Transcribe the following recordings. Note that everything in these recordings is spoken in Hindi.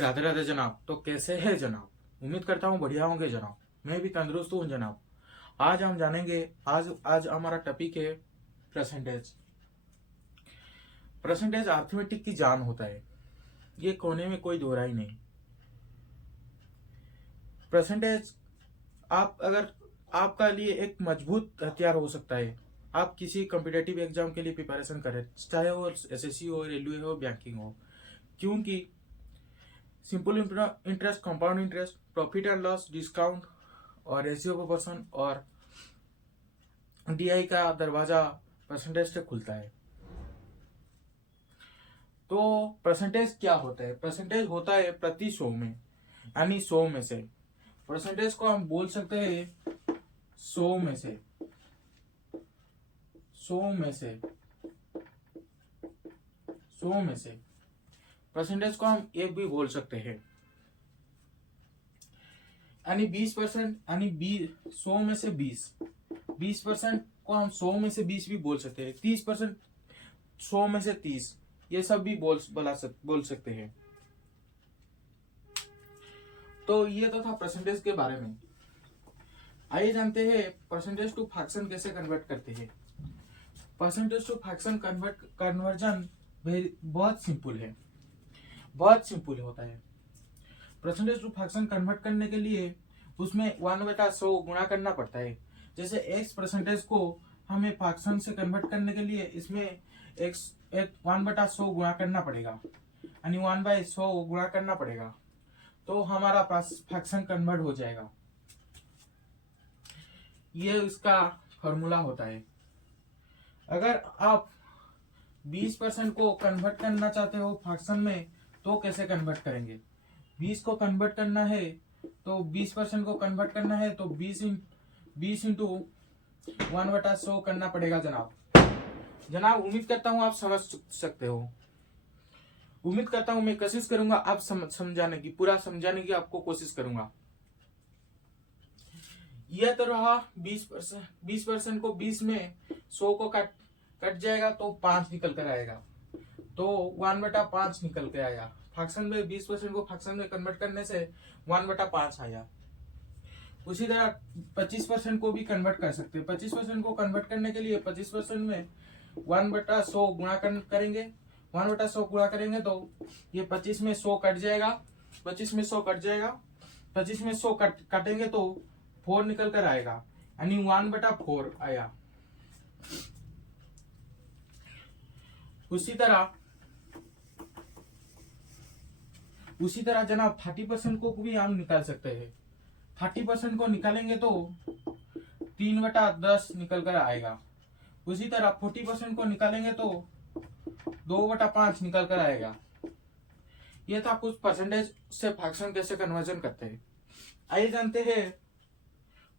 राधे राधे जनाब। तो कैसे है जनाब? उम्मीद करता हूँ बढ़िया होंगे जनाब। मैं भी तंदुरुस्त हूँ जनाब। आज हम जानेंगे, आज आज हमारा टॉपिक है परसेंटेज। परसेंटेज अर्थमेटिक की जान होता है, ये कोने में कोई दो राय नहीं। परसेंटेज आप अगर आपका लिए एक मजबूत हथियार हो सकता है। आप किसी कॉम्पिटेटिव एग्जाम के लिए प्रिपरेशन करें, चाहे वो एसएससी हो, रेलवे हो, बैंकिंग हो, क्योंकि simple interest, compound interest, profit and loss, discount और रेशियो प्रोपोर्शन और डीआई का दरवाजा परसेंटेज से खुलता है। तो परसेंटेज क्या होता है? परसेंटेज होता है प्रति 100 में, यानी 100 में से। परसेंटेज को हम बोल सकते हैं 100 में से, 100 में से, 100 में से। परसेंटेज को हम एक भी बोल सकते हैं, यानी 20%, यानी 100 में से 20% को हम 100 में से 20 भी बोल सकते हैं। 30%, 100 में से 30, ये सब भी बोल सकते हैं। तो ये तो था परसेंटेज के बारे में। आइए जानते हैं परसेंटेज टू फ्रैक्शन कैसे कन्वर्ट करते हैं। परसेंटेज टू फ्रैक्शन कन्वर्जन बहुत सिंपल है, बहुत सिंपल होता है। परसेंटेज टू फ्रैक्शन कन्वर्ट करने के लिए उसमें 1/100 गुणा करना पड़ता है। जैसे x परसेंटेज को हमें फ्रैक्शन से कन्वर्ट करने के लिए इसमें x 1/100 गुणा करना पड़ेगा, यानी 1/100 गुणा करना पड़ेगा, तो हमारा फ्रैक्शन कन्वर्ट हो जाएगा। ये इसका फॉर्मूला होता है। अगर आप 20% को कन्वर्ट करना चाहते हो फ्रैक्शन में, तो कैसे कन्वर्ट करेंगे? 20 को कन्वर्ट करना है तो 20% को कन्वर्ट करना है तो 20 इंटू 1/100 करना पड़ेगा जनाब। उम्मीद करता हूँ आप समझ सकते हो। उम्मीद करता हूँ, मैं कोशिश करूंगा आप समझाने की, पूरा समझाने की आपको कोशिश करूंगा। यह तो रहा 20%। 20% को 20 में 100 को कट जाएगा तो 5 निकल कर आएगा, तो 1/5 निकल के आया। फ्रैक्शन में 20% को फ्रैक्शन में कन्वर्ट करने से 1/5 आया। उसी तरह 25% को भी कन्वर्ट कर सकते हैं। 25% को कन्वर्ट करने के लिए 25% में 1/100 गुणा करेंगे। 1/100 गुणा करेंगे तो ये 25 में 100 कट जाएगा, 25 में 100 कट जाएगा, 25 में 100 काटेंगे तो 4 निकल कर आएगा, यानी 1/4 आया। उसी तरह जनाब 30% को भी हम निकाल सकते हैं। 30% को निकालेंगे तो 3/10 निकल कर आएगा। उसी तरह 40% को निकालेंगे तो 2/5 निकल कर आएगा। यह था कुछ परसेंटेज से फ्रैक्शन कैसे कन्वर्जन करते हैं। आइए जानते हैं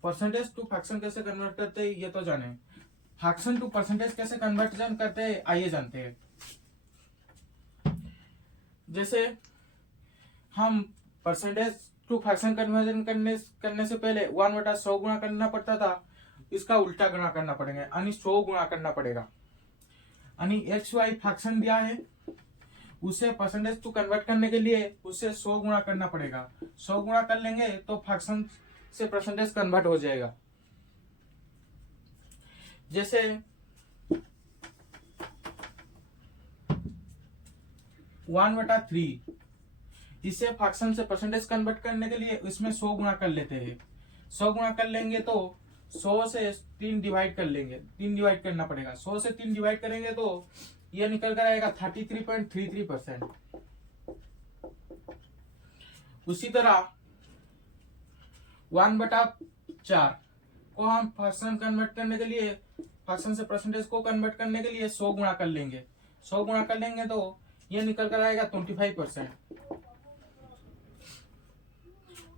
परसेंटेज टू फ्रैक्शन कैसे कन्वर्ट करते हैं। ये तो जाने फ्रैक्शन टू परसेंटेज कैसे कन्वर्जन करते हैं, आइए जानते हैं। जैसे हम परसेंटेज टू फ्रैक्शन कन्वर्जन करने से पहले 1/100 गुणा करना पड़ता था, इसका उल्टा गुणा करना पड़ेगा, यानी 100 गुणा करना पड़ेगा। यानी XY फ्रैक्शन दिया है, उसे परसेंटेज टू कन्वर्ट करने के लिए उसे 100 गुणा करना पड़ेगा। 100 गुणा कर लेंगे तो फ्रैक्शन से परसेंटेज कन्वर्ट हो जाएगा। जैसे 1/3, इसे फ्रैक्शन से परसेंटेज कन्वर्ट करने के लिए इसमें 100 गुणा कर लेते हैं। 100 गुणा कर लेंगे तो 100 से 3 डिवाइड कर लेंगे, 3 डिवाइड करना पड़ेगा। 100 से 3 डिवाइड करेंगे तो यह निकल कर आएगा 33.33%। उसी तरह 1/4 को हम फ्रैक्शन कन्वर्ट करने के लिए, फ्रैक्शन से परसेंटेज को कन्वर्ट करने के लिए 100 गुणा कर लेंगे। 100 गुणा कर लेंगे तो यह निकल कर आएगा 25%।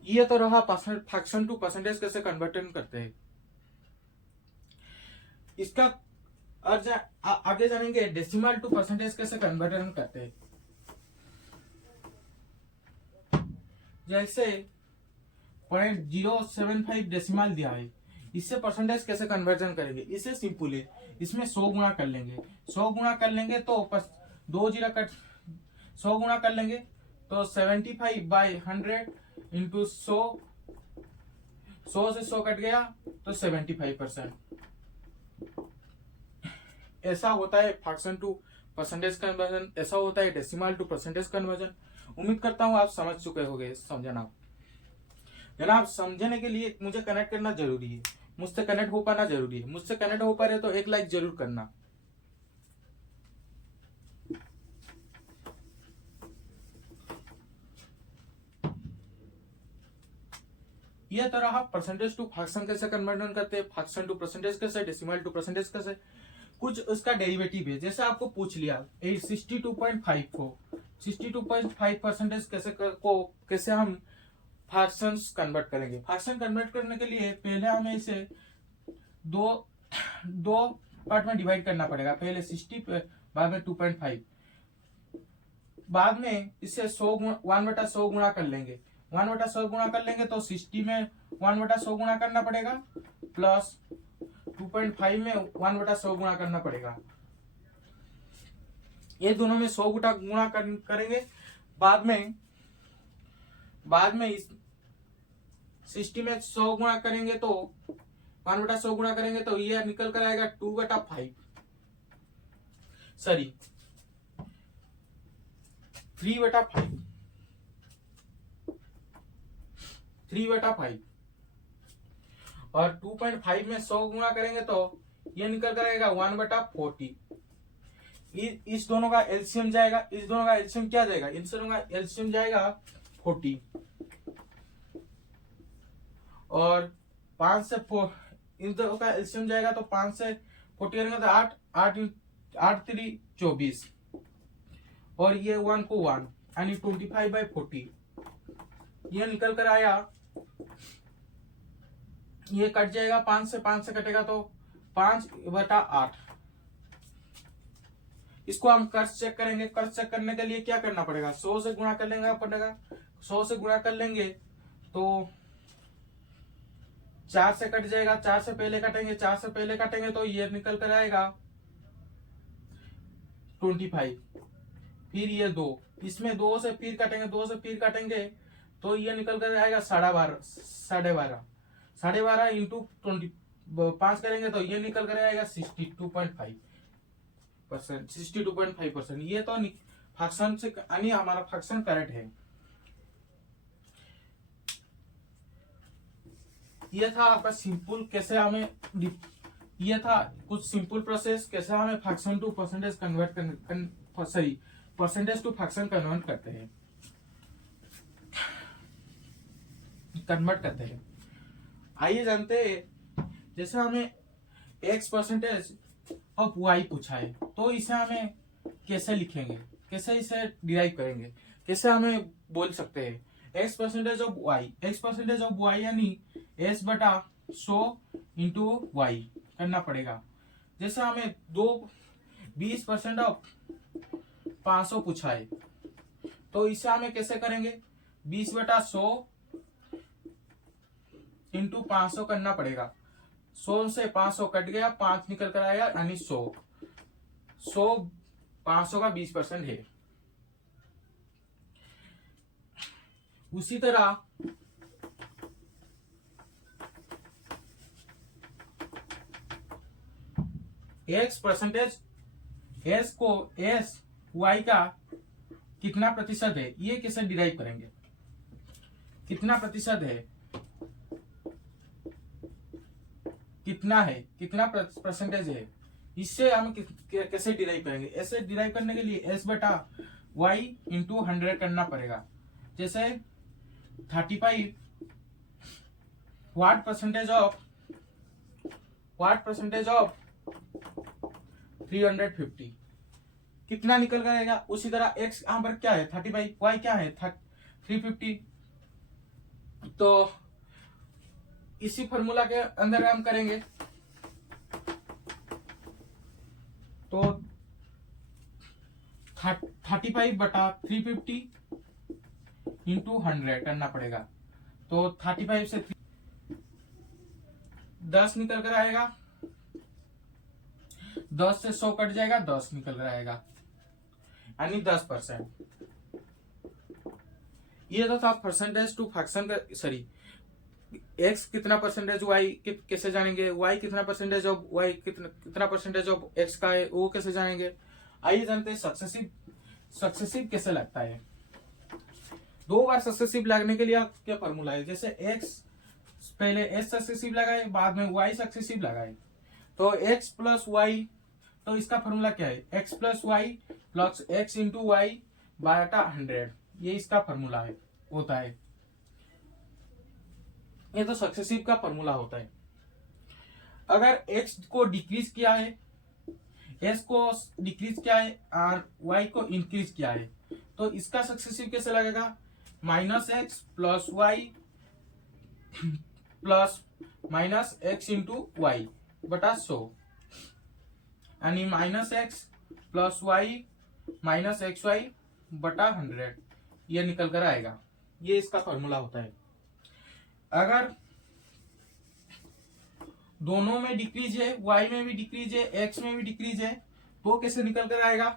ये तो रहा फ्रैक्शन टू परसेंटेज कैसे कन्वर्टन करते हैं। इसका आगे जानेंगे डेसिमल टू परसेंटेज कैसे कन्वर्टन करते हैं। जैसे 0.075 डेसिमल दिया है, इससे परसेंटेज कैसे कन्वर्जन करेंगे? इसे सिंपल है, इसमें 100 गुणा कर लेंगे। 100 गुणा कर लेंगे तो 2 जीरो कट 100 गुणा कर लेंगे तो 75/100 इंटू 100, 100 से 100 कट गया तो 75%। ऐसा होता है फ्रैक्शन टू परसेंटेज कन्वर्जन, ऐसा होता है डेसिमल टू परसेंटेज कन्वर्जन। उम्मीद करता हूं आप समझ चुके होंगे। जनाब जनाब समझने के लिए मुझे कनेक्ट करना जरूरी है, मुझसे कनेक्ट हो पाना जरूरी है। मुझसे कनेक्ट हो पा रहे तो एक लाइक जरूर करना। ये तो रहा परसेंटेज टू फ्रैक्शन कैसे कन्वर्जन करते हैं, फ्रैक्शन टू परसेंटेज कैसे, डेसिमल टू परसेंटेज कैसे। कुछ उसका डेरिवेटिव है, जैसे आपको पूछ लिया 62.5 को 62.5% कैसे हम फ्रैक्शंस कन्वर्ट करेंगे। फ्रैक्शन कन्वर्ट करने के लिए पहले हमें इसे दो दो पार्ट में डिवाइड करना पड़ेगा। पहले 60 बाद में 2.5, बाद में इसे 1/100 गुणा कर लेंगे। 1/100 गुणा कर लेंगे तो 60 में 1/100 गुणा करना पड़ेगा, प्लस 2.5 में 1/100 गुणा करना पड़ेगा। ये दोनों में 100 गुणा करेंगे। बाद में इस 60 में 100 गुणा करेंगे तो 1/100 गुणा करेंगे तो ये निकल कर आएगा 2/5, सॉरी 3/5, 3/5। और 2.5 में 100 गुणा करेंगे तो ये निकल कर आएगा 1/40। इस दोनों का एलसीएम जाएगा, इस दोनों का एलसीएम क्या जाएगा, इन दोनों का एलसीएम जाएगा 40। और 5 से इन दोनों का एलसीएम जाएगा तो 5 से 40 करेंगे तो 8 3 24। और ये 1 को 1 यानी 25/40 ये निकल कर आया। ये कट जाएगा, 5 से कटेगा तो 5/8। इसको हम कर्स चेक करेंगे। कर्स चेक करने के लिए क्या करना पड़ेगा, 100 से गुणा कर लेंगे पड़ेगा। 100 से गुणा कर लेंगे तो 4 से कट जाएगा, 4 से पहले काटेंगे तो ये निकल कर आएगा 25। फिर ये 2, इसमें 2 से फिर काटेंगे तो ये निकल कर आएगा 12.5 इंटू 5 करेंगे तो ये निकल कर आएगा 62.5%। ये तो फ्रैक्शन से यानी हमारा फ्रैक्शन करेक्ट है। ये था आपका सिंपल कैसे हमें, ये था कुछ सिंपल प्रोसेस कैसे हमें fraction to percentage percentage to fraction convert करते हैं। आइए जानते हैं, जैसे हमें x% ऑफ y पूछा है तो इसे हमें कैसे लिखेंगे, कैसे इसे डिराइव करेंगे, कैसे हमें बोल सकते हैं x% ऑफ y यानी s/100 इंटू y करना पड़ेगा। जैसे हमें 20% ऑफ 500 पूछा है तो इसे हमें कैसे करेंगे, 20/100 इंटू 500 करना पड़ेगा। 100 से 500 कट गया, 5 निकल कर आया यानी 100 500 का 20% है। उसी तरह x% s को s y का कितना प्रतिशत है ये कैसे डिराइव करेंगे, कितना प्रतिशत है, कितना परसेंटेज है, इससे हम कैसे डिराइव करेंगे। ऐसे डिराइव करने के लिए s/y इंटू 100 करना पड़ेगा। जैसे 35 व्हाट परसेंटेज ऑफ 350 कितना निकल करेगा। उसी तरह x यहाँ पर क्या है 35, y क्या है 350। तो इसी फॉर्मूला के अंदर हम करेंगे तो 35/350 इंटू 100 करना पड़ेगा। तो 35 से 10 निकल कर आएगा, 10 से 100 कट जाएगा, 10 निकल कर आएगा यानी 10%। ये तो था परसेंटेज टू फंक्शन का, सॉरी एक्स कितना परसेंटेज वाई कैसे जानेंगे, वाई कितना परसेंटेज ऑफ वाई कितना परसेंटेज ऑफ एक्स का है वो कैसे जानेंगे। आइए जानते हैं सक्सेसिव कैसे लगता है। दो बार सक्सेसिव लगने के लिए क्या फॉर्मूला है, जैसे एक्स पहले एक्स सक्सेसिव लगाए बाद में वाई सक्सेसिव लगाए, तो एक्स प्लस वाई, तो इसका फॉर्मूला क्या है, X plus Y plus x into Y बाटा 100, ये इसका फॉर्मूला है होता है। ये तो सक्सेसिव का फॉर्मूला होता है। अगर x को डिक्रीज किया है, s को डिक्रीज किया है और y को इंक्रीज किया है, तो इसका सक्सेसिव कैसे लगेगा, minus x plus Y plus minus x into y बटा 100, यानी minus x plus y minus x y बटा 100, ये निकल कर आएगा। ये इसका फॉर्मूला होता है। अगर दोनों में डिक्रीज है, y में भी डिक्रीज है, x में भी डिक्रीज है, तो कैसे निकल कर आएगा,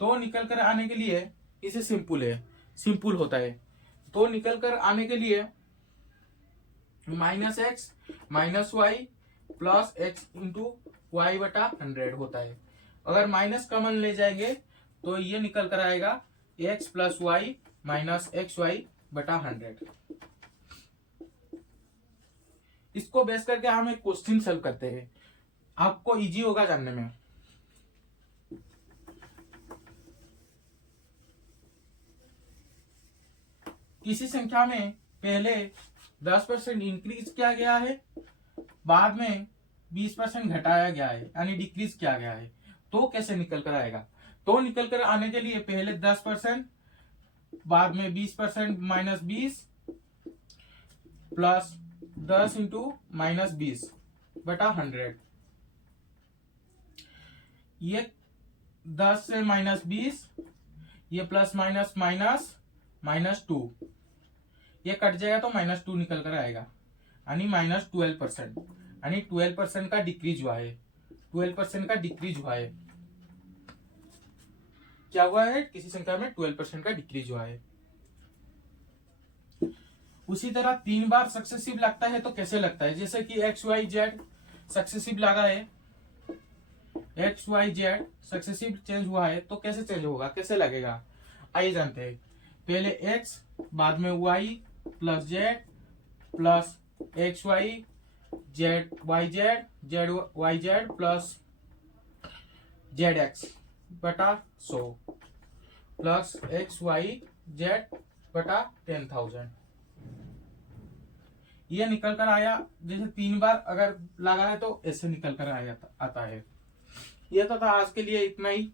तो निकल कर आने के लिए इसे सिंपल होता है। तो निकल कर आने के लिए minus x minus y plus x into y बटा 100 होता है। अगर माइनस कॉमन ले जाएंगे तो ये निकल कर आएगा x plus y minus x y बटा 100। इसको बेस करके हम एक क्वेश्चन सॉल्व करते हैं, आपको इजी होगा जानने में। किसी संख्या में पहले 10% इंक्रीज किया गया है, बाद में 20% घटाया गया है, यानी डिक्रीज किया गया है, तो कैसे निकल कर आएगा। तो निकल कर आने के लिए पहले 10%, बाद में 20% माइनस 20 प्लस 10 इंटू माइनस 20 बटा 100, ये 10 से माइनस 20, ये प्लस माइनस माइनस माइनस 2, ये कट जाएगा तो माइनस 2 निकल कर आएगा, यानी माइनस 12%, यानी 12% का डिक्रीज हुआ है, 12% का डिक्रीज हुआ है। क्या हुआ है, किसी संख्या में 12% का डिक्रीज हुआ है। उसी तरह 3 बार सक्सेसिव लगता है तो कैसे लगता है, जैसे कि एक्स वाई जेड सक्सेसिव लगा है, x y z successive change हुआ है, तो कैसे चेंज होगा, कैसे लगेगा, आइए जानते हैं। पहले एक्स बाद में y plus z plus x y z y z z y z plus z x बटा 100 प्लस एक्स वाई जेड बटा 10,000, ये निकल कर आया। जैसे 3 बार अगर लगा है तो ऐसे निकल कर आता है। ये तो था आज के लिए इतना ही।